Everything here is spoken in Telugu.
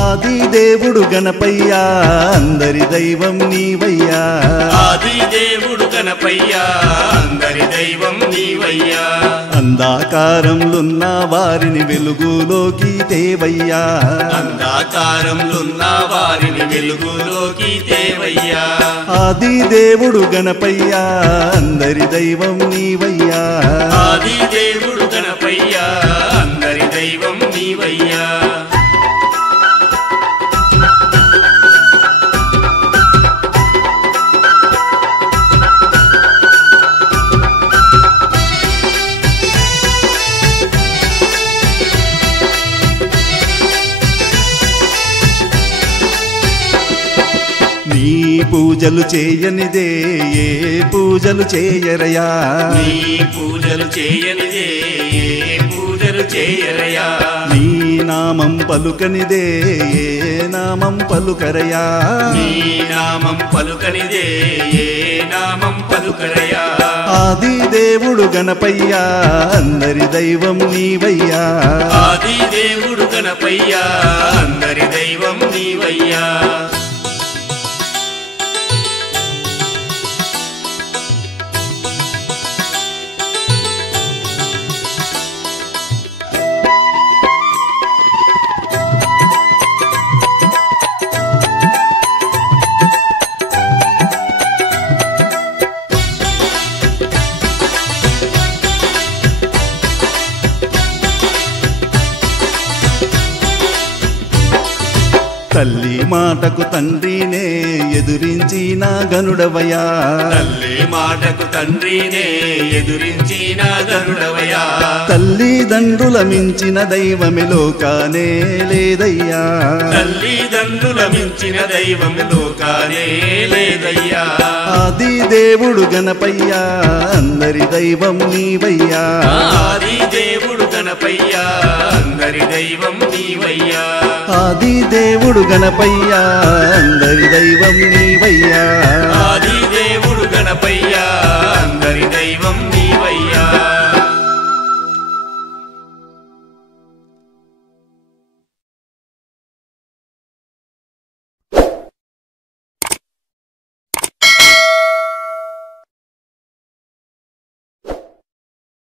ఆదిదేవుడు గణపయ్యా అందరి దైవం నీవయ్యా. ఆదిదేవుడు గణపయ్యా అందరి దైవం నీవయ్యా. అంధకారంలున్న వారిని వెలుగులోకి తేవయ్యా. అంధకారంలున్న వారిని వెలుగులోకి తేవయ్యా. ఆదిదేవుడు గణపయ్యా అందరి దైవం నీవయ్యా. ఆదిదేవుడు గణపయ్యా అందరి దైవం నీవయ్యా. నీ పూజలు చేయనిదే ఏ పూజలు చేయరయా. నీ పూజలు చేయనిదే ఏ పూజలు చేయరయా. నీ నామం పలుకనిదే ఏ నామం పలుకరయా. నీ నామం పలుకనిదే ఏ నామం పలుకరయా. ఆదిదేవుడు గణపయ్యా అందరి దైవం నీవయ్యా. ఆదిదేవుడు గణపయ్యా అందరి దైవం నీవయ్యా. తల్లి మాటకు తండ్రినే ఎదురించిన గనుడవయా. తల్లి మాటకు తండ్రినే ఎదురించిన గరుడవయా. తల్లిదండ్రుల మించిన దైవమి లోకానే లేదయ్యా. తల్లిదండ్రుల మించిన దైవం లోకానే లేదయ్యా. ఆదిదేవుడు గణపయ్యా అందరి దైవం నీవయ్యా. ఆదిదేవుడు గణపయ్యా అందరి దైవం నీవయ్యా. ఆదిదేవుడు గణపయ్యా అందరి దైవం నీవయ్యా. ఆదిదేవుడు గణపయ్యా